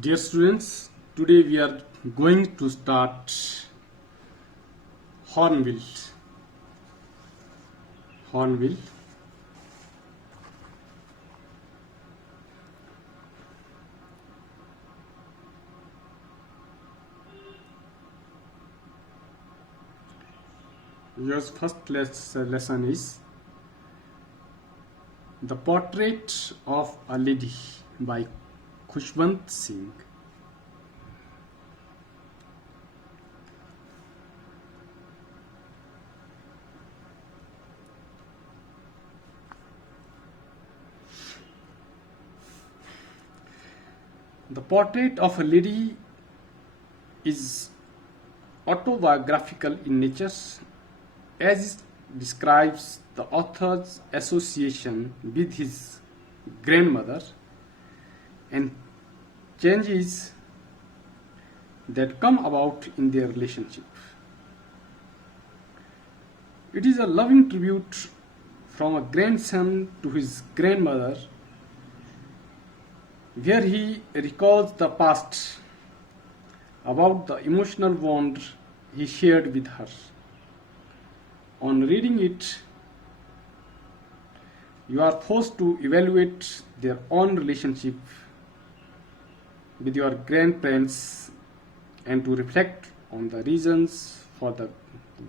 Dear students, today we are going to start Hornbill. Hornbill. Your first lesson is The Portrait of a Lady by Khushwant Singh. The Portrait of a Lady is autobiographical in nature, as it describes the author's association with his grandmother and changes that come about in their relationship. It is a loving tribute from a grandson to his grandmother, where he recalls the past about the emotional bond he shared with her. On reading it, you are forced to evaluate their own relationship with your grandparents and to reflect on the reasons for the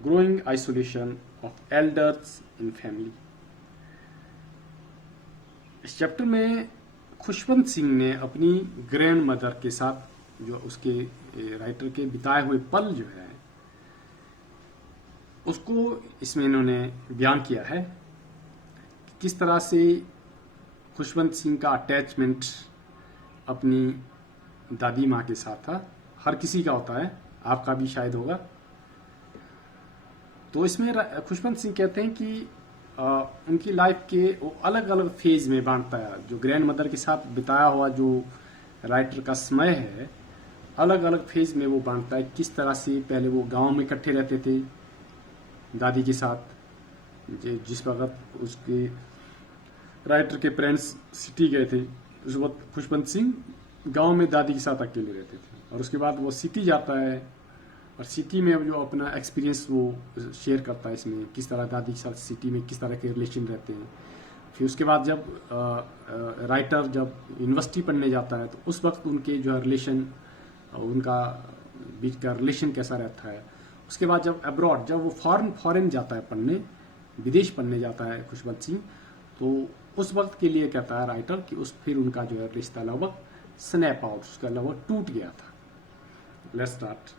growing isolation of elders in family. इस chapter में खुशवंत सिंह ने अपनी grand mother के साथ जो उसके writer के बिताए हुए पल जो है उसको इसमें इन्होंने बयान किया है कि किस तरह से खुशवंत सिंह का अटैचमेंट अपनी दादी माँ के साथ था। हर किसी का होता है, आपका भी शायद होगा। तो इसमें खुशवंत सिंह कहते हैं कि उनकी लाइफ के वो अलग अलग फेज में बांटता है। जो ग्रैंड मदर के साथ बिताया हुआ जो राइटर का समय है, अलग अलग फेज में वो बांटता है। किस तरह से पहले वो गांव में इकट्ठे रहते थे दादी के साथ, जिस वक्त उसके राइटर के पेरेंट्स सिटी गए थे, उस वक्त खुशवंत सिंह गांव में दादी के साथ अकेले रहते थे। और उसके बाद वो सिटी जाता है और सिटी में जो अपना एक्सपीरियंस वो शेयर करता है इसमें, किस तरह दादी के साथ सिटी में किस तरह के रिलेशन रहते हैं। फिर उसके बाद जब राइटर जब यूनिवर्सिटी पढ़ने जाता है तो उस वक्त उनके जो है रिलेशन, उनका बीच का रिलेशन कैसा रहता है। उसके बाद जब अब्रॉड, जब वो फॉरेन जाता है पढ़ने, विदेश पढ़ने जाता है खुशवंत सिंह, तो उस वक्त के लिए कहता है राइटर कि उस फिर उनका जो है रिश्ता लगभग स्नैप आउट, उसका लगभग टूट गया था। Let's start.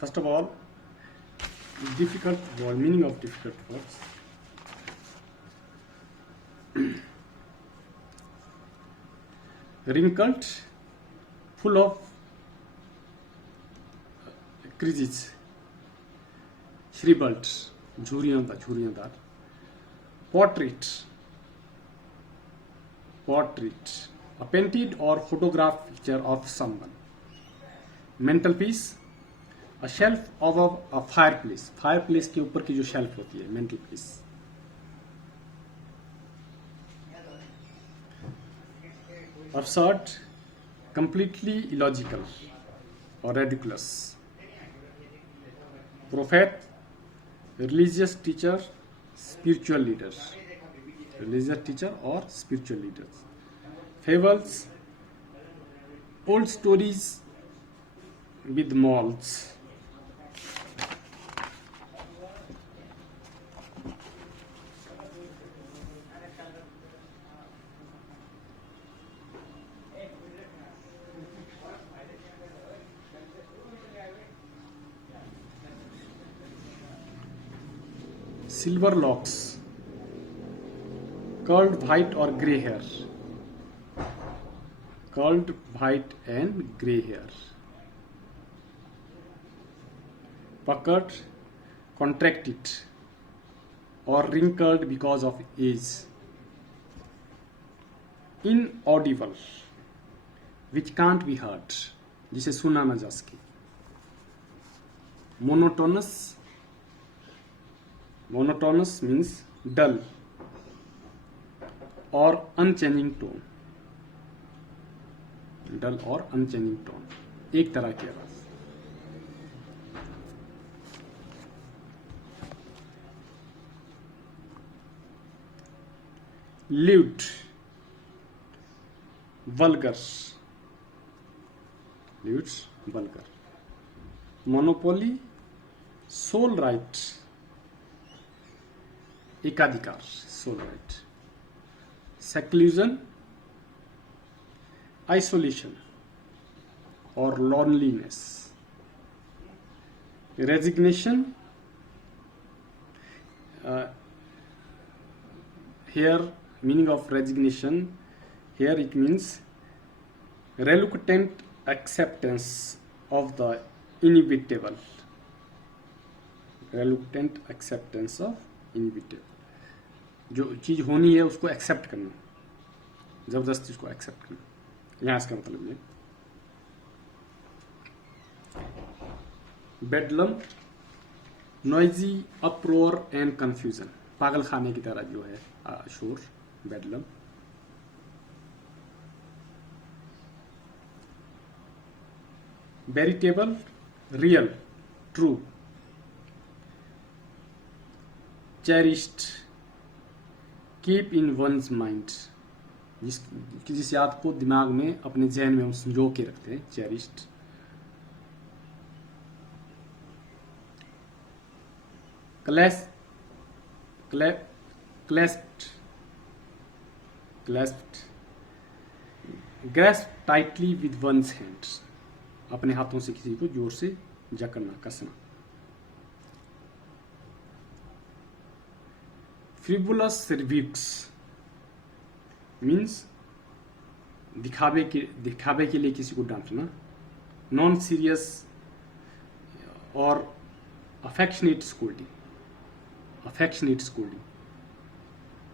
First of all, difficult word, meaning of difficult words. Wrinkled, full of creases, shriveled, झुर्रियाँदार. Portrait, a painted or photographed picture of someone. Mantelpiece, a shelf above a fireplace. Fireplace के ऊपर की जो shelf होती है, mantelpiece. Absurd, completely illogical or ridiculous. Prophet, religious teacher, spiritual leader. Religious teacher or spiritual leaders. Fables, old stories with morals. silver locks, curled white or gray hair, curled white and gray hair, puckered, contracted or wrinkled because of age, inaudible, which can't be heard, जिसे सुना ना जा सके, monotonous, monotonous means dull or unchanging tone, dull or unchanging tone, एक तरह की आवाज. Lewd, vulgar, lewd, vulgar. Monopoly, sole right, एकाधिकार, sole right. Seclusion, isolation or loneliness. Resignation, here meaning of resignation, here it means reluctant acceptance of the inevitable, reluctant acceptance of inevitable, जो चीज होनी है उसको एक्सेप्ट करना, जबरदस्ती उसको accept करना, यहाँ इसका मतलब ये. Bedlam, noisy, uproar and confusion, पागल खाने की तरह जो है शोर, bedlam. Veritable, real, true. Cherished, keep in one's mind, जिस याद को दिमाग में अपने जहन में हम संजो के रखते हैं, cherished. clasped, grasp tightly with one's hands, अपने हाथों से किसी को जोर से जकड़ना, कसना. frivolous rebukes means दिखावे के लिए किसी को डांटना. नॉन सीरियस और अफेक्शनेट स्कोल्डिंग,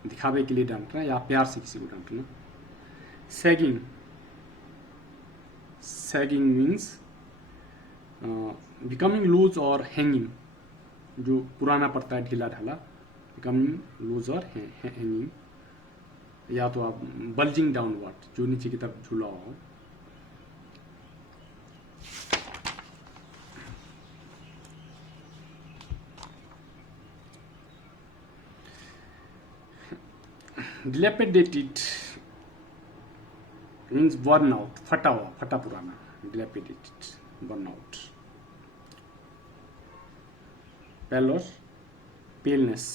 दिखावे के लिए डांटना या प्यार से किसी को डांटना. सैगिंग मीन्स बिकमिंग लूज और हैंगिंग, जो पुराना पड़ता है, ढीला ढाला, बिकमिंग लूज और हैंगिंग. या तो आप बल्जिंग डाउनवर्ड, जो नीचे की तरफ झूला हो. dilapidated means worn out, फटा पुराना, dilapidated, worn out. pallor, paleness.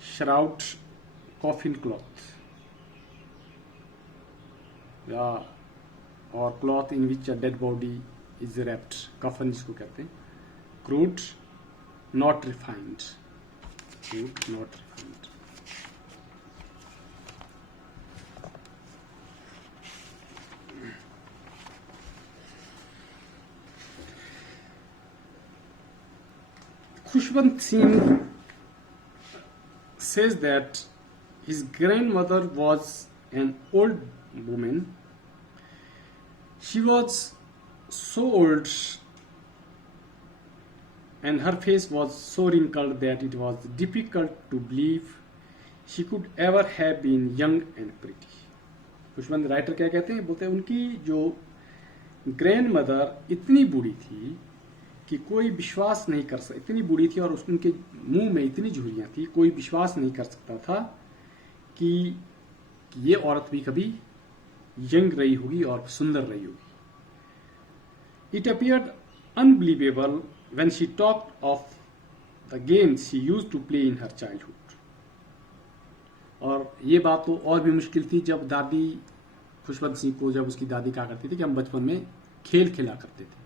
shroud, coffin cloth, or cloth in which a dead body is wrapped, कफन जिसको कहते हैं. crude, not refined, Khushwant Singh says that his grandmother was an old woman. She was so old and her face was so wrinkled that it was difficult to believe she could ever have been young and pretty. Khushwant writer क्या कहते हैं, बोलते हैं उनकी जो grand mother इतनी बूढ़ी थी कि कोई विश्वास नहीं कर सकता, इतनी बूढ़ी थी और उनके मुंह में इतनी झुर्रियां थी, कोई विश्वास नहीं कर सकता था कि ये औरत भी कभी यंग रही होगी और सुंदर रही होगी. It appeared unbelievable when she talked of the games she used to play in her childhood. और ये बात तो और भी मुश्किल थी जब दादी खुशवंत सिंह को, जब उसकी दादी कहा करती थी कि हम बचपन में खेल खेला करते थे,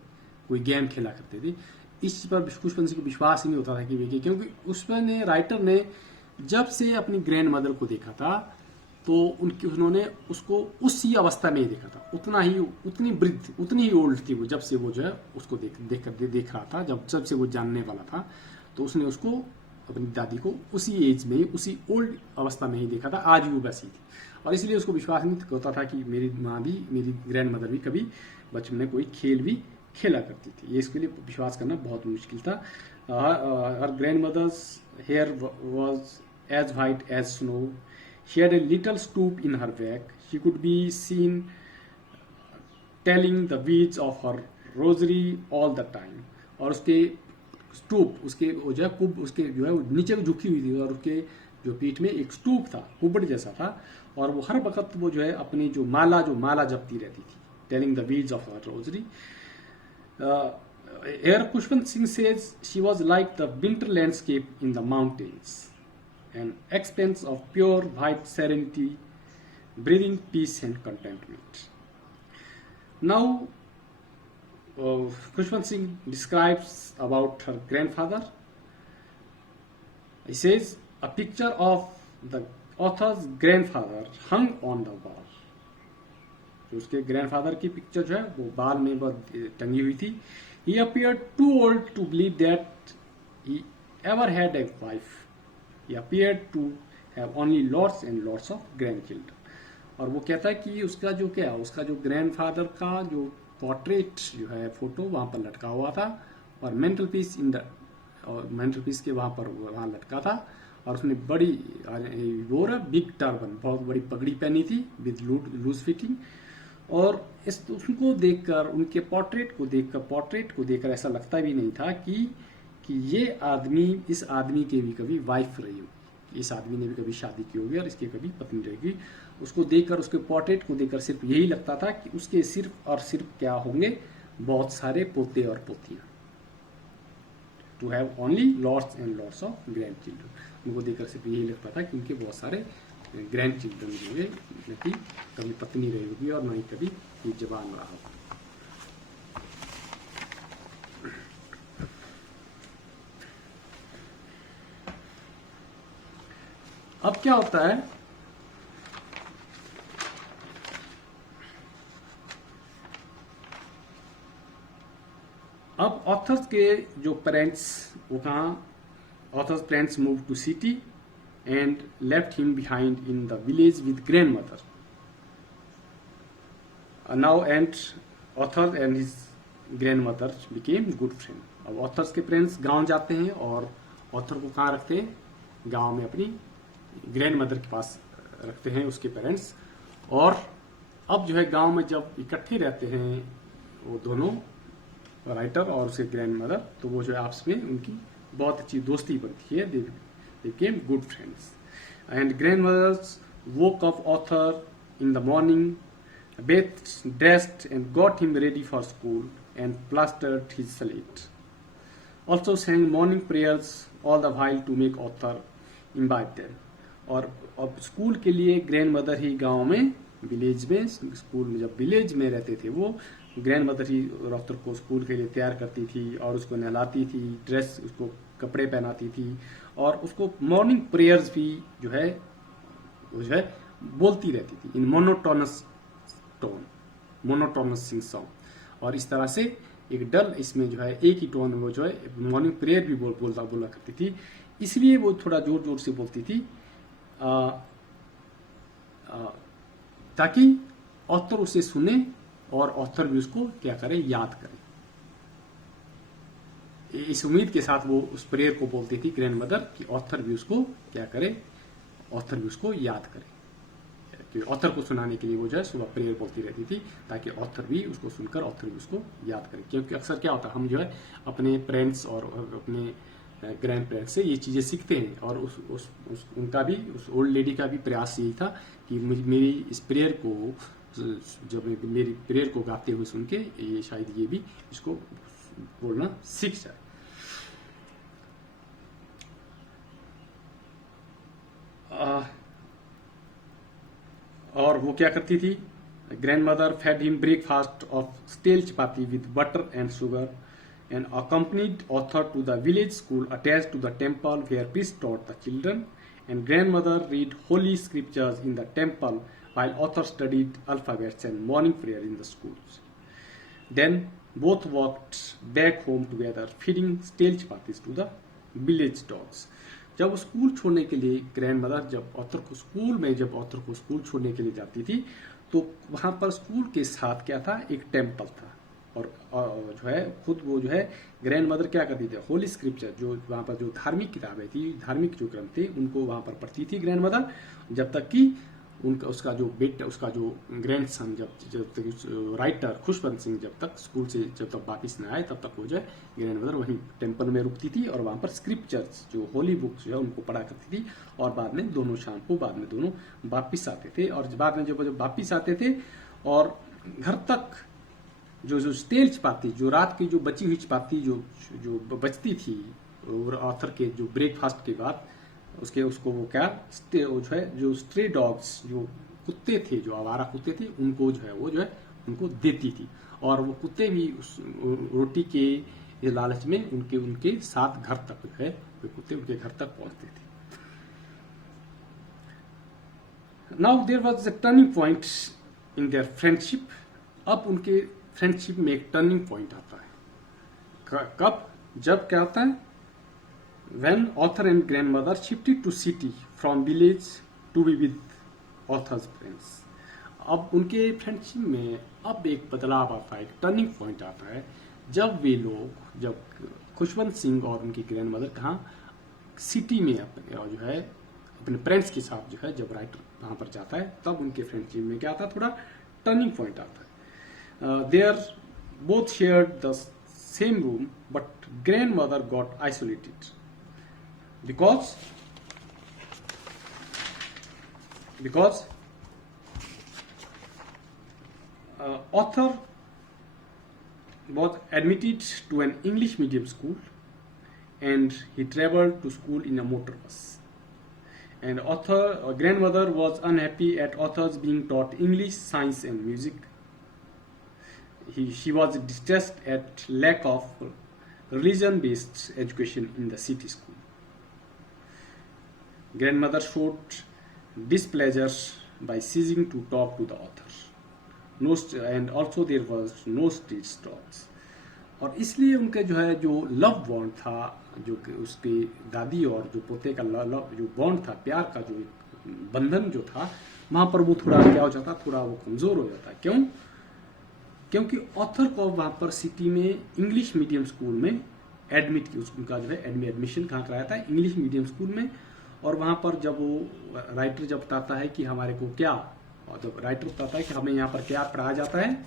कोई गेम खेला करते थे. इस चीज पर खुशवंत सिंह को विश्वास ही नहीं होता था कि वे, क्योंकि उसने राइटर ने जब से अपनी ग्रैंड मदर को देखा था तो उन्होंने उसको उसी अवस्था में ही देखा था, उतनी वृद्ध, उतनी ही ओल्ड थी वो जब से वो जो है उसको देख रहा था, जब से वो जानने वाला था। तो उसने उसको, अपनी दादी को, उसी एज में, उसी ओल्ड अवस्था में ही देखा था, आज भी वो वैसी थी। और इसलिए उसको विश्वास नहीं होता था कि मेरी माँ भी, मेरी ग्रैंड मदर भी कभी बचपन में कोई खेल भी खेला करती थी। ये इसके लिए विश्वास करना बहुत मुश्किल था। Her grandmother's hair was as white as snow, she had a little stoop in her back, she could be seen telling the beads of her rosary all the time. और उसके स्टूप, उसके वो जो है कुब, उसके जो है नीचे को झुकी हुई थी और उसके जो पीठ में एक स्टूप था, कुबड़ जैसा था, और वो हर वक्त वो जो है अपनी जो माला जपती रहती थी, telling the beads of her rosary. Here Kushwant Singh says she was like the winter landscape in the mountains, an expanse of pure white serenity, breathing peace and contentment. Now, Kushwant Singh describes about her grandfather. He says, a picture of the author's grandfather hung on the wall. तो उसके grandfather की picture जो है वो बाल में बहुत टंगी हुई थी। He appeared too old to believe that he ever had a wife. He appeared to have only lots and lots of grandchildren. और वो कहता है कि उसका जो ग्रैंडफादर का जो पोर्ट्रेट जो है, फोटो वहाँ पर लटका हुआ था, और मेंटल पीस के वहाँ लटका था, और उसने बड़ी बिग टर्बन, बहुत बड़ी पगड़ी पहनी थी विद लूज फिटिंग। और उसको देखकर, उनके पोर्ट्रेट को देखकर ऐसा लगता भी नहीं था कि ये आदमी, इस आदमी के भी कभी वाइफ रही होगी, इस आदमी ने भी कभी शादी की होगी और इसकी कभी पत्नी रहेगी। उसको देखकर, उसके पोर्ट्रेट को देखकर सिर्फ यही लगता था कि उसके सिर्फ और सिर्फ क्या होंगे, बहुत सारे पोते और पोतियां, to have only lots and lots of grandchildren. उनको देखकर सिर्फ यही लगता था कि उनके बहुत सारे ग्रैंड चिल्ड्रन जो है, न कि कभी पत्नी रही होगी और न ही कभी ये जवान रहा होगा। अब क्या होता है, अब ऑथर्स के जो पेरेंट्स, वो कहाँ, authors parents move to city and left him behind in the village with grandmother. Now and author and his grandmother became good friend. अब authors के parents गांव जाते हैं और author को कहाँ रखते हैं, गांव में अपनी grandmother के पास रखते हैं उसके parents। और अब जो है गांव में जब इकट्ठे रहते हैं वो दोनों, राइटर और उसके grandmother, तो वो जो है आपस में उनकी बहुत अच्छी दोस्ती बनती है। They became good friends. And grandmothers woke up author in the morning, bathed, dressed, and got him ready for school and plastered his slate. Also sang morning prayers all the while to make author imbibe them. और अब school के लिए grand mother ही गांव में, village में, school में जब village में रहते थे वो, ग्रैंड मदर ही ऑथर को स्कूल के लिए तैयार करती थी और उसको नहलाती थी, ड्रेस, उसको कपड़े पहनाती थी, और उसको मॉर्निंग प्रेयर्स भी जो है बोलती रहती थी इन मोनोटोनस सिंग सॉन्ग। और इस तरह से एक डल, इसमें जो है एक ही टोन में वो जो है मॉर्निंग प्रेयर भी बोला करती थी। इसलिए वो थोड़ा जोर जोर से बोलती थी ताकि ऑथर उसे सुने और ऑथर भी उसको क्या करे, याद करे। इस उम्मीद के साथ वो उस प्रेयर को बोलती थी ग्रैंड मदर कि ऑथर भी उसको क्या करे, ऑथर भी उसको याद करे। कि ऑथर को सुनाने के लिए वो जो है सुबह प्रेयर बोलती रहती थी ताकि ऑथर भी उसको सुनकर ऑथर भी उसको याद करे। क्योंकि अक्सर क्या होता है, हम जो है अपने पेरेंट्स और अपने ग्रैंड पेरेंट्स से ये चीज़ें सीखते हैं, और उनका भी, उस ओल्ड लेडी का भी प्रयास यही था कि मेरी इस प्रेयर को, जब मेरी प्रेयर को गाते हुए सुन के ये शायद ये भी इसको बोलना सीख जाए। और वो क्या करती थी, grandmother fed him breakfast of stale chapati with butter and sugar and accompanied author to the village school attached to the temple where priest taught the children, and grandmother read holy scriptures in the temple while author studied alphabets and morning prayer in the schools. Then both walked back home together, feeding stale chapatis to the village dogs. जब वो school छोड़ने के लिए grand mother जब author को school छोड़ने के लिए जाती थी, तो वहां पर स्कूल के साथ क्या था, एक टेम्पल था। और जो है खुद वो जो है ग्रैंड मदर क्या करती थी, होली स्क्रिप्चर जो वहां पर जो धार्मिक किताबें थी, धार्मिक जो ग्रंथ थे, उनको वहां पर पढ़ती थी ग्रैंड मदर, जब तक कि उसका जो ग्रैंडसन जब तक राइटर खुशवंत सिंह जब तक वापिस न आए, तब तक वो जो है ग्रैंड मदर वहीं टेम्पल में रुकती थी और वहां पर स्क्रिप्चर्स जो होली बुक्स जो है उनको पढ़ा करती थी। और बाद में दोनों शाम को दोनों वापिस आते थे, और बाद में जब वापिस आते थे और घर तक जो स्टेल चपाती, जो रात की जो बची हुई चपाती जो बचती थी ऑथर के जो ब्रेकफास्ट के बाद, उसको वो क्या जो है जो स्ट्रे डॉग्स जो कुत्ते थे, जो आवारा कुत्ते थे, उनको जो है उनको देती थी। और वो कुत्ते भी उस रोटी के लालच में उनके साथ घर तक जो है वे कुत्ते उनके घर तक पहुंचते थे। Now there was a turning point in their friendship. अब उनके फ्रेंडशिप में एक टर्निंग पॉइंट आता है। कब? जब क्या आता है, when author and grandmother shifted to city from village to be with author's friends। अब उनके फ्रेंडशिप में अब एक बदलाव आता है, एक टर्निंग पॉइंट आता है, जब खुशवंत सिंह और उनकी ग्रैंडमदर कहाँ सिटी में जो है अपने फ्रेंड्स के साथ जो है जब राइटर वहां पर जाता है, तब उनके फ्रेंडशिप में क्या आता है, थोड़ा टर्निंग पॉइंट आता है। They both shared the same room, but grandmother got isolated because author was admitted to an English medium school, and he traveled to school in a motor bus. And grandmother was unhappy at authors being taught English, science, and music. She was distressed at lack of religion-based education in the city school. Grandmother showed displeasure by ceasing to talk to the author. And also there was no street talks. और इसलिए उनका जो है जो love bond था, जो उसकी दादी और जो पोते का लव जो बॉन्ड था, प्यार का जो बंधन जो था, वहां पर वो थोड़ा क्या हो जाता, थोड़ा वो कमजोर हो जाता। क्यों? क्योंकि ऑथर को वहां पर सिटी में इंग्लिश मीडियम स्कूल में एडमिट की, उनका जो है एडमिशन कहाँ कराया था, इंग्लिश मीडियम स्कूल में। और वहां पर जब वो राइटर जब बताता है कि हमारे को क्या, और जब राइटर बताता है कि हमें यहाँ पर क्या पढ़ाया जाता है,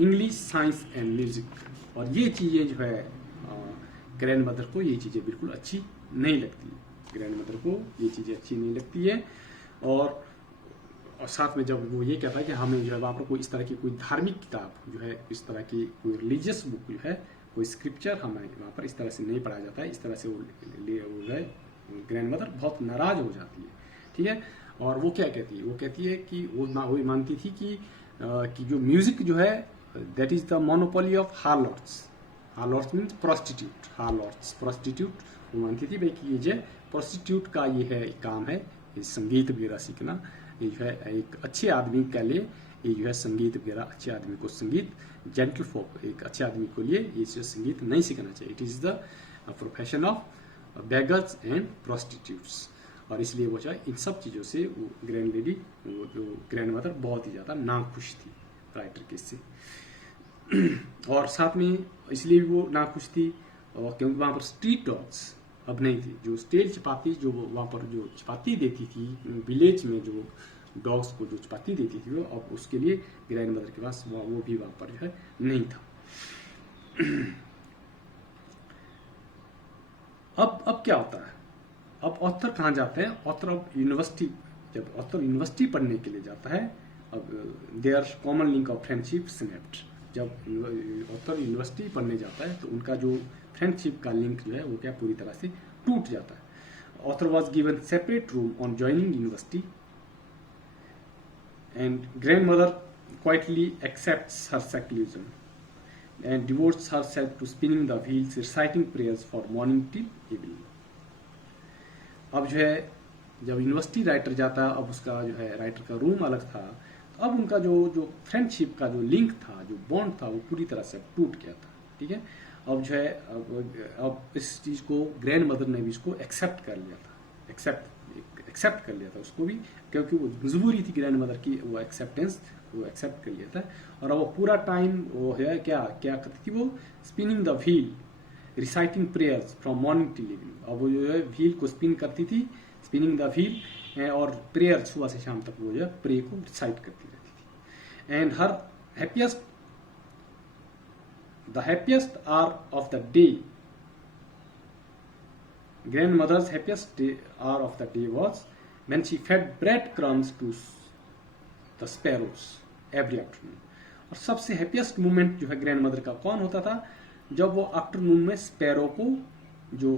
इंग्लिश, साइंस एंड म्यूजिक, और ये चीजें जो है ग्रैंड मदर को ये चीजें बिल्कुल अच्छी नहीं लगती, ग्रैंड मदर को ये चीजें अच्छी नहीं लगती है। और साथ में जब वो ये कहता है कि हमें जो है वहाँ पर कोई इस तरह की कोई धार्मिक किताब जो है, इस तरह की कोई रिलीजियस बुक जो है, कोई स्क्रिप्चर हमें वहाँ पर इस तरह से नहीं पढ़ाया जाता है, इस तरह से वो जो है ग्रैंड मदर बहुत नाराज हो जाती है। ठीक है। और वो क्या कहती है, वो कहती है कि वो मानती थी कि जो म्यूजिक जो है that is the monopoly of harlots. Harlots means prostitute, harlots prostitute. वो मानती थी भाई कि ये जो प्रोस्टिट्यूट का ये है काम है, ये संगीत वगैरह सीखना, ये जो है एक अच्छे आदमी के लिए ये जो है संगीत वगैरह, अच्छे आदमी को संगीत, जेंटल फोक, एक अच्छे आदमी को लिए ये जो संगीत नहीं सीखना चाहिए। It is the profession of beggars and prostitutes. और इसलिए वो चाहे इन सब चीज़ों से वो ग्रैंड लेडी, वो जो ग्रैंड मदर बहुत ही ज़्यादा नाखुश थी राइटर के से। और साथ में इसलिए भी वो नाखुश थी और क्योंकि वहाँ पर स्ट्रीट डॉग्स अब नहीं थी, जो स्टेल चपाती जो वहाँ पर जो चपाती देती थी विलेज में, जो डॉग्स को जो चपाती देती थी वो अब उसके लिए ग्रैंड मदर के पास वो भी वहाँ पर जो है नहीं था। अब क्या होता है, अब ऑथर कहाँ जाते हैं, ऑथर अब यूनिवर्सिटी, जब ऑथर यूनिवर्सिटी पढ़ने के लिए जाता है, अब their common link of friendship snapped. जब ऑथर यूनिवर्सिटी पढ़ने जाता है तो उनका जो फ्रेंडशिप का लिंक जो है वो क्या पूरी तरह से टूट जाता है। Author was given separate room on joining university and grand mother quietly accepts her secularism and devotes herself to spinning the wheels, reciting prayers for morning till evening. अब जो है जब यूनिवर्सिटी राइटर जाता, अब उसका जो है राइटर का रूम अलग था, तो अब उनका जो जो फ्रेंडशिप का जो लिंक था, जो बॉन्ड था, वो पूरी तरह से टूट गया था। ठीक है, अब जो है अब इस चीज़ को ग्रैंड मदर ने भी इसको एक्सेप्ट कर लिया था, एक्सेप्ट कर लिया था उसको भी, क्योंकि वो मजबूरी थी ग्रैंड मदर की, वो एक्सेप्ट कर लिया था। और अब वो पूरा टाइम वो है क्या क्या करती थी, वो spinning the wheel, reciting prayers from morning till evening. अब वो जो है व्हील को स्पिन करती थी, स्पिनिंग द व्हील, और प्रेयर सुबह से शाम तक वो जो है प्रे को रिसाइट करती रहती थी। And her the happiest hour of the day, grandmother's hour of the day was when she fed breadcrumbs to the sparrows every afternoon. और सबसे हैप्पीएस्ट मोमेंट जो है ग्रैंड मदर का कौन होता था, जब वो आफ्टरनून में स्पैरो को जो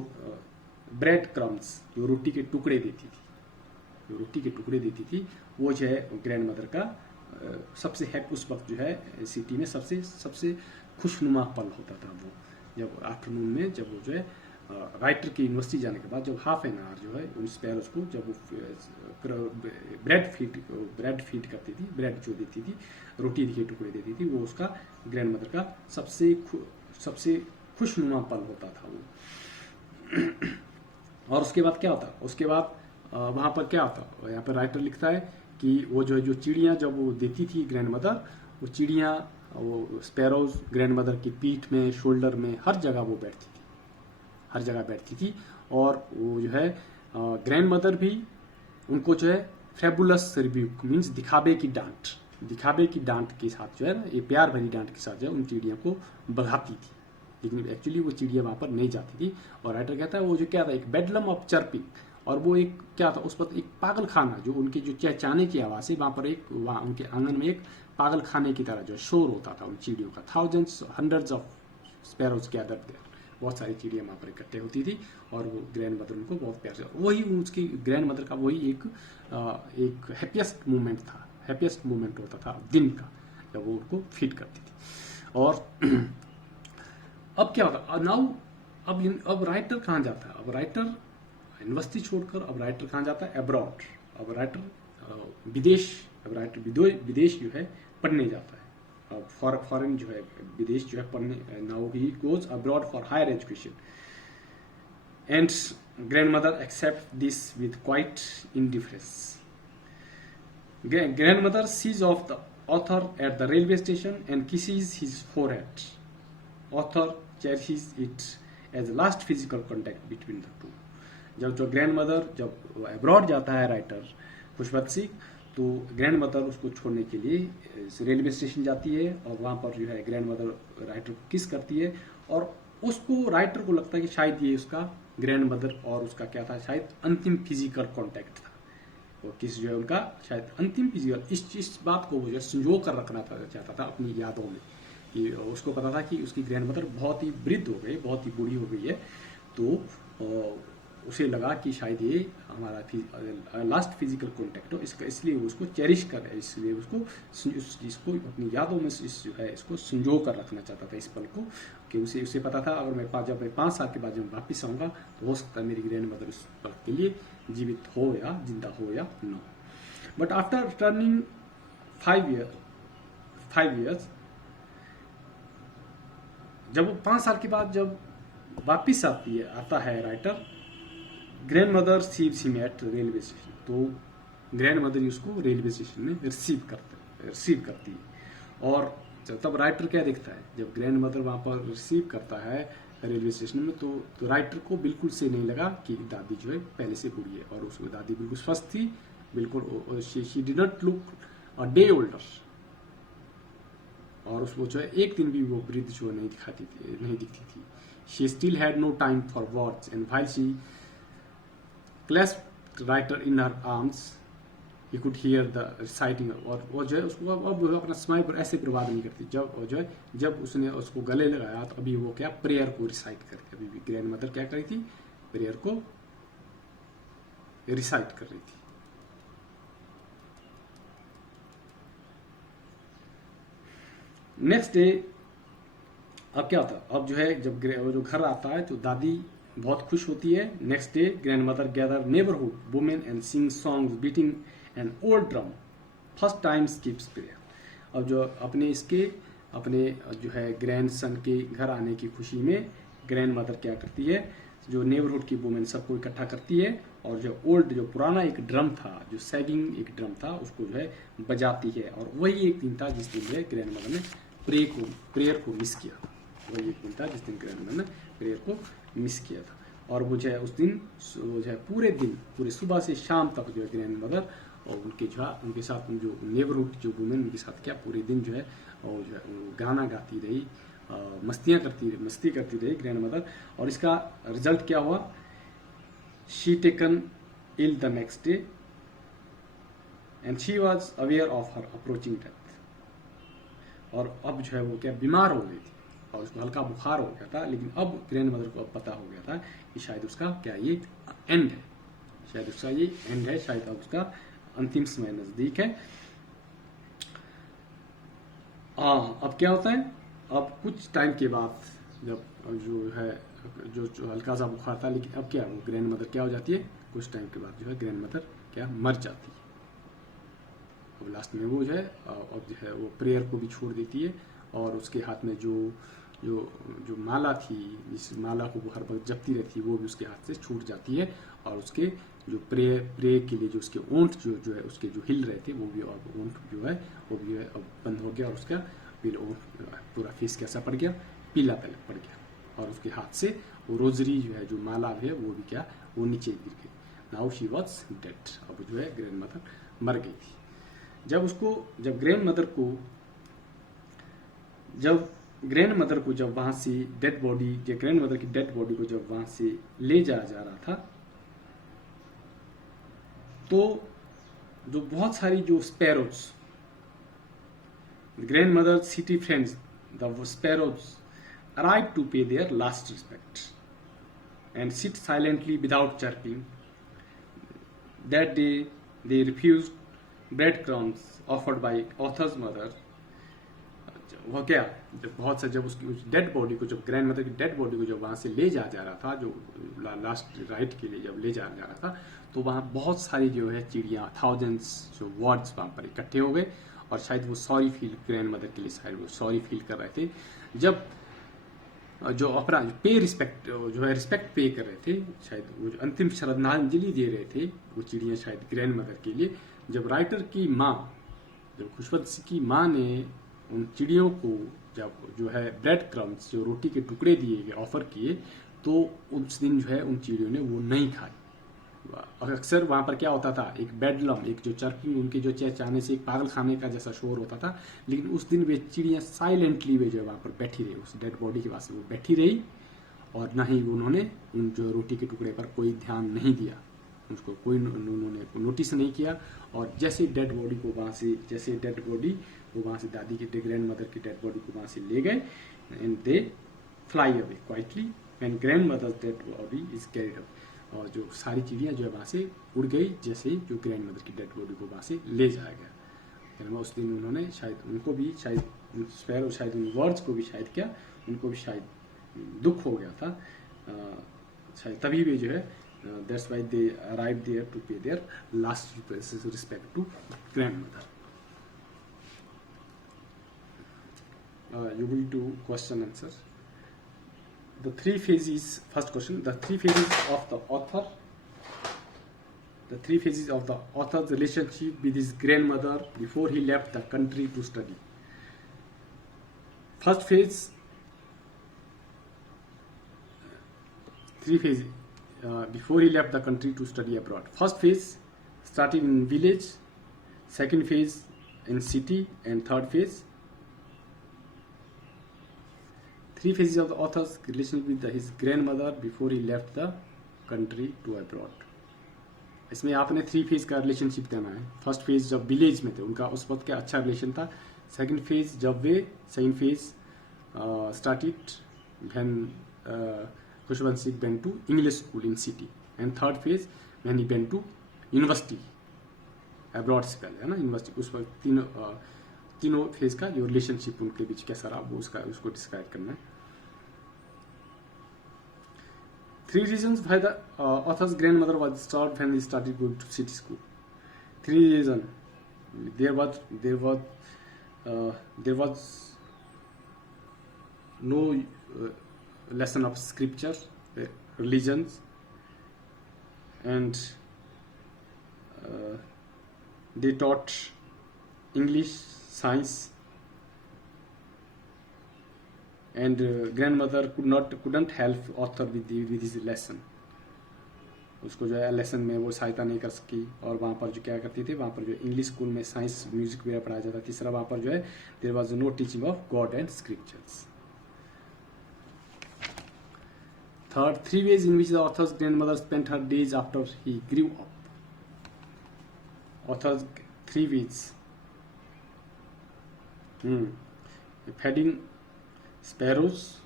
ब्रेड क्रम्स, जो रोटी के टुकड़े देती थी, वो जो है ग्रैंड मदर का सबसे हैप्पी, उस वक्त जो है सिटी में सबसे खुशनुमा पल होता था वो, जब आफ्टरनून में, जब वो जो है राइटर की यूनिवर्सिटी जाने के बाद जब हाफ एन आवर जो है उन स्पैरोज को जब वो ब्रेड फीड करती थी, ब्रेड जो देती थी, रोटी के टुकड़े देती थी, वो उसका ग्रैंड मदर का सबसे खुशनुमा पल होता था वो। और उसके बाद क्या होता, उसके बाद वहाँ पर क्या होता, यहाँ पर राइटर लिखता है कि वो जो चिड़ियाँ जब वो देती थी ग्रैंड मदर, वो चिड़ियाँ, वो स्पैरोज ग्रैंड मदर की पीठ में, शोल्डर में, हर जगह बैठती थी। और वो जो है ग्रैंड मदर भी उनको जो है फेबुलस रिब्यूक मीन्स दिखावे की डांट के साथ जो है ना, ये प्यार भरी डांट के साथ जो है उन चिड़ियों को भगाती थी, लेकिन एक्चुअली वो चिड़िया वहाँ पर नहीं जाती थी। और राइटर कहता है वो जो क्या था, एक बेडलम ऑफ चर्पिंग, और वो एक क्या था, उस पर एक पागल खाना, जो उनके जो चहचहाने की आवाज़ है, वहाँ उनके आंगन में एक पागल खाने की तरह जो शोर होता था उन चिड़ियों का। Thousands hundreds of sparrows gathered there, बहुत सारी चिड़िया वहाँ पर इकट्ठे होती थी, और वो ग्रैंड मदर उनको बहुत प्यार से, वही उसकी ग्रैंड मदर का वही एक हैप्पीएस्ट मोमेंट होता था दिन का, जब वो उनको फीड करती थी। और अब क्या होता नाउ, अब राइटर कहाँ जाता है, अब राइटर यूनिवर्सिटी छोड़कर अब राइटर कहाँ जाता है, अब्रॉड। अब राइटर विदेश जो है पढ़ने जाता है, अब फॉरेन जो है विदेश जो है पढ़ने, now he goes abroad for higher education, and grandmother accept this with quite indifference. Grandmother sees off the author at the railway station and kisses his forehead. Author cherishes it as the last physical contact between the two. जब जो grand mother जब abroad जाता है writer Khushwant Singh, तो grand mother उसको छोड़ने के लिए रेलवे स्टेशन जाती है, और वहाँ पर जो है ग्रैंड मदर राइटर को किस करती है, और उसको राइटर को लगता है कि शायद ये उसका ग्रैंड मदर और उसका क्या था, शायद अंतिम फिजिकल कॉन्टैक्ट था, और किस जो है उनका शायद अंतिम फिजिकल, इस बात को वो जो संजो कर रखना चाहता था अपनी यादों में, कि उसको पता था कि उसकी ग्रैंड मदर बहुत ही वृद्ध हो गई, बहुत ही बूढ़ी हो गई है, तो उसे लगा कि शायद ये हमारा लास्ट फिजिकल कॉन्टैक्ट हो, इसलिए वो उसको चेरिश कर रहा है, इसलिए उसको उस चीज़ को अपनी यादों में जो है इसको संजो कर रखना चाहता था इस पल को, कि उसे पता था अगर जब मैं 5 साल के बाद जब वापस आऊँगा तो हो सकता है मेरी ग्रैंड मदर उस पल के लिए जीवित हो या जिंदा हो या न। बट आफ्टर रिटर्निंग 5 years, जब वो 5 साल के बाद जब वापिस आता है writer, grand mother sieves him at railway station, तो ग्रैंड मदर उसको रेलवे स्टेशन में रिसीव करती है। और तब राइटर क्या देखता है, जब ग्रैंड मदर वहाँ पर रिसीव करता है रेलवे स्टेशन में, तो राइटर को बिल्कुल से नहीं लगा कि दादी जो है पहले से बूढ़ी है, और उसकी दादी बिल्कुल स्वस्थ थी, बिल्कुल she did not look a day older, और उसको जो है एक दिन भी वो वृद्ध जो नहीं दिखती थी। She still had no time for words, and while she clasped writer in her arms, he could hear the reciting, और वो जो है उसको अब अपना समय पर ऐसे बर्बाद नहीं करती, जब उसने उसको गले लगाया तो अभी वो क्या प्रेयर को रिसाइट करती, अभी भी ग्रैंड मदर क्या करी थी, प्रेयर को रिसाइट कर रही थी। नेक्स्ट डे अब क्या होता है, अब जो है जब वो जो घर आता है तो दादी बहुत खुश होती है। Next day grand mother gather neighbourhood women and sing songs beating an old drum, first time skips prayer. अब जो अपने जो है ग्रैंड सन के घर आने की खुशी में ग्रैंड मदर क्या करती है, जो नेबरहुड की वुमेन सबको इकट्ठा करती है और जो पुराना एक ड्रम था, जो सैगिंग एक ड्रम था, उसको जो है बजाती है। और वही एक दिन था जिस दिन जो है ग्रैंड मदर ने प्रेयर को मिस किया था। वही एक दिन था जिस दिन ग्रैंड मदर ने प्रेयर को मिस किया था। और वो जो है उस दिन जो है पूरे सुबह से शाम तक जो है ग्रैंड मदर और उनके साथ जो नेबरहुड जो वुमेन उनके साथ क्या पूरे दिन जो है और जो है गाना गाती रही, मस्ती करती रही ग्रैंड मदर। और इसका रिजल्ट क्या हुआ, she taken ill the next day and she was aware of her approaching death. और अब जो है वो क्या बीमार हो गई थी और उसको हल्का बुखार हो गया था। लेकिन अब ग्रैंड मदर को अब पता हो गया था कि शायद उसका क्या ये एंड है, शायद अब उसका अंतिम समय नजदीक है। अब क्या होता है, अब कुछ टाइम के बाद जब जो है जो हल्का सा बुखार था, लेकिन अब क्या वो ग्रैंड मदर क्या हो जाती है, कुछ टाइम के बाद जो है ग्रैंड मदर क्या मर जाती है। अब लास्ट में वो जो है अब जो है वो प्रेयर को भी छोड़ देती है और उसके हाथ में जो माला थी, जिस माला को वो हर वक्त जपती रहती है, वो भी उसके हाथ से छूट जाती है। और उसके जो प्रे के लिए जो उसके ओंठ जो है उसके जो हिल रहे थे, वो भी अब ओंठ जो है वो भी अब बंद हो गया और उसका पूरा फेस कैसा पड़ गया, पीला पड़ गया। और उसके हाथ से वो रोजरी जो है, जो माला है, वो भी क्या वो नीचे गिर गई। Now she was dead. अब जो है ग्रैंड मदर मर गई थी। जब ग्रैंड मदर को जब वहां से ग्रैंड मदर की डेड बॉडी को जब वहां से ले जाया जा रहा था, तो जो बहुत सारी जो sparrows, grand mother city friends the sparrows arrived to pay their last respect and sit silently without chirping. That day they refused breadcrumbs offered by author's mother. वो क्या, जब उसकी डेड बॉडी को, जब ग्रैंड मदर की dead body को जब वहां से ले जा रहा था, जो लास्ट राइट के लिए जब ले जा रहा था, तो वहां बहुत सारी जो है चिड़िया, थाउजेंड्स जो वर्ड्स वहां पर इकट्ठे हो गए और शायद वो ग्रैंड मदर के लिए शायद वो सॉरी फील कर रहे थे। जब जो अपना रिस्पेक्ट पे कर रहे थे, शायद वो जो अंतिम श्रद्धांजलि दे रहे थे वो चिड़िया शायद ग्रैंड मदर के लिए, जब राइटर की माँ, जब खुशवंत सिंह की माँ ने उन चिड़ियों को जब जो है ब्रेड क्रम्स, जो रोटी के टुकड़े दिए गए, ऑफर किए, तो उस दिन जो है उन चिड़ियों ने वो नहीं खाई। अक्सर वहां पर क्या होता था, एक बेडलम, एक जो चर्किंग, उनके जो चहचहाने से एक पागल खाने का जैसा शोर होता था। लेकिन उस दिन वे चिड़ियां साइलेंटली वे जो वहां पर बैठी रही, उस डेड बॉडी के पास वो बैठी रही और ना ही उन्होंने उन जो रोटी के टुकड़े पर कोई ध्यान नहीं दिया, उसको उन्होंने नोटिस नहीं किया। और जैसे डेड बॉडी को वहां से दादी की ग्रैंड मदर की डेड बॉडी को वहां से ले गए and they fly away quietly and grand mother dead body is carried away. और जो सारी चिड़ियाँ जो है वहाँ से उड़ गई, जैसे जो ग्रैंड मदर की डेड बॉडी को वहाँ से ले जाया गया। उस दिन उन्होंने शायद उनको भी शायद उन वर्ड्स को भी शायद क्या, उनको भी शायद दुख हो गया था, शायद तभी भी जो है that's why they arrive there to pay their last respect to grandmother. You will do question answer. The three phases, first question, the three phases of the author's relationship with his grandmother before he left the country to study. First phase, three phases before he left the country to study abroad. First phase starting in village, second phase in city, and third phase. Three phases of the author's relationship with his grandmother before he left the country to abroad. इसमें आपने 3 phase का relationship देना है। First phase जब village में थे, उनका उस वक्त क्या अच्छा रिलेशन था। Second phase started when Khushwant Singh went to English school in city, and third phase when he went to university abroad से पहले, है ना, यूनिवर्सिटी। उस वक्त तीनों फेज का जो रिलेशनशिप उनके बीच कैसा रहा, वो उसको डिस्क्राइब करना है। Three reasons why the author's grandmother was disturbed when he started going to city school. Three reasons. There was no lesson of scripture, religions, and they taught English, science, and grandmother couldn't help author with his lesson. उसको जो है lesson में वो सहायता नहीं कर सकी, और वहाँ पर जो क्या करती थी, वहाँ पर जो इंग्लिश स्कूल में साइंस म्यूजिक वगैरह पढ़ाया जाता। तीसरा, वहाँ पर जो है there was no teaching of God and scriptures. Third, three ways in which the author's grandmother spent her days after he grew up. Author's three ways. Feeding sparrows,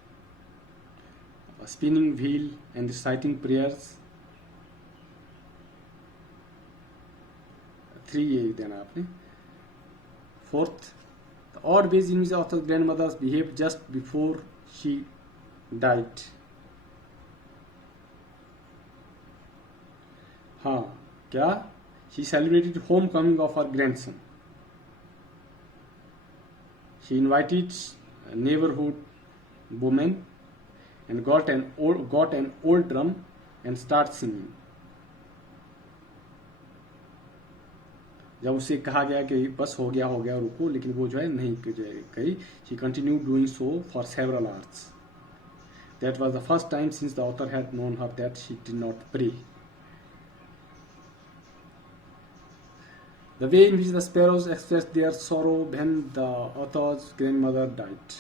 spinning wheel, and reciting prayers. Three ये देना आपने। Fourth, the odd ways in which the author's grandmother behaved just before she died. हाँ, क्या? She celebrated homecoming of her grandson. She invited neighborhood women and got an old drum and started singing. जब उसे कहा गया कि बस हो गया रुको, लेकिन वो जो है नहीं कही। She continued doing so for several hours. That was the first time since the author had known her that she did not pray. The way in which the sparrows expressed their sorrow when the author's grandmother died.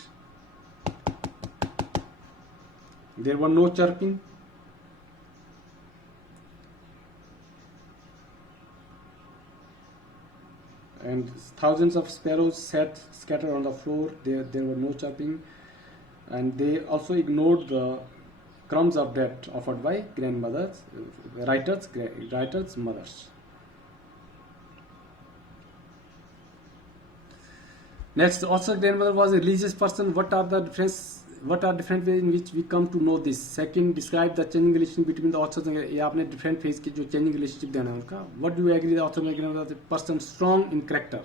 There were no chirping, and thousands of sparrows sat scattered on the floor. There were no chirping, and they also ignored the crumbs of bread offered by writers' mothers. Next, the author's grandmother was a religious person. What are different ways in which we come to know this? Second, describe the changing relationship between the authors and ये आपने different phase के जो changing relationship देना है उनका. What do you agree the author grandmother was a person strong in character?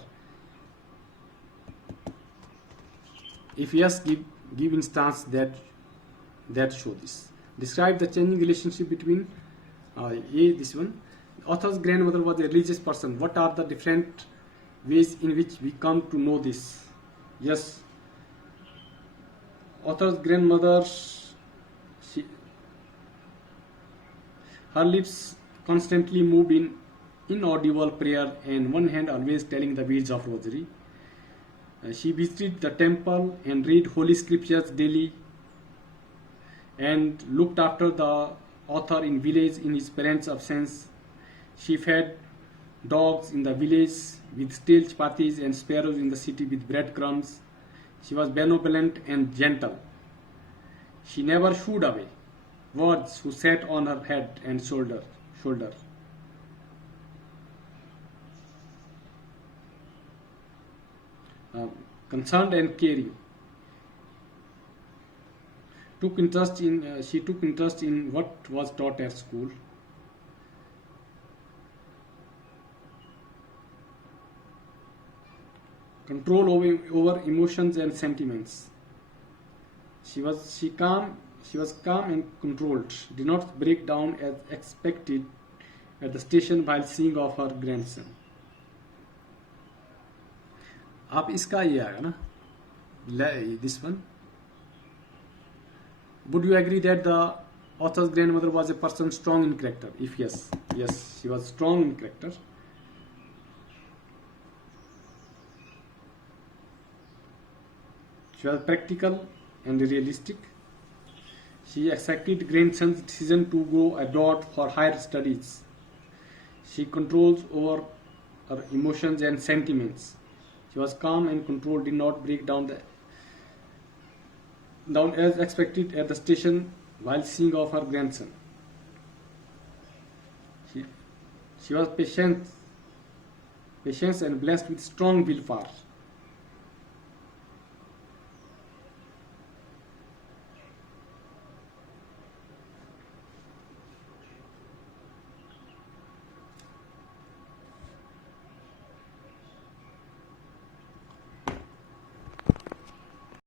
If yes, give instance that show this. Describe the changing relationship between this one. Author's grandmother was a religious person. What are the different ways in which we come to know this? Yes, author's grandmother, her lips constantly moved in inaudible prayer, and one hand always telling the beads of rosary. She visited the temple and read holy scriptures daily, and looked after the author in village in his parents' absence. She fed dogs in the village with stale chapatis and sparrows in the city with breadcrumbs. She was benevolent and gentle. She never shooed away words who sat on her head and shoulder. Concerned and caring. She took interest in what was taught at school. Control over emotions and sentiments. She was calm and controlled. Did not break down as expected at the station while seeing of her grandson. आप इसका ये आएगा ना, this one. Would you agree that the author's grandmother was a person strong in character? If yes, she was strong in character. She was practical and realistic. She accepted grandson's decision to go abroad for higher studies. She controls over her emotions and sentiments. She was calm and controlled, did not break down as expected at the station while seeing of her grandson. She was patient and blessed with strong willpower.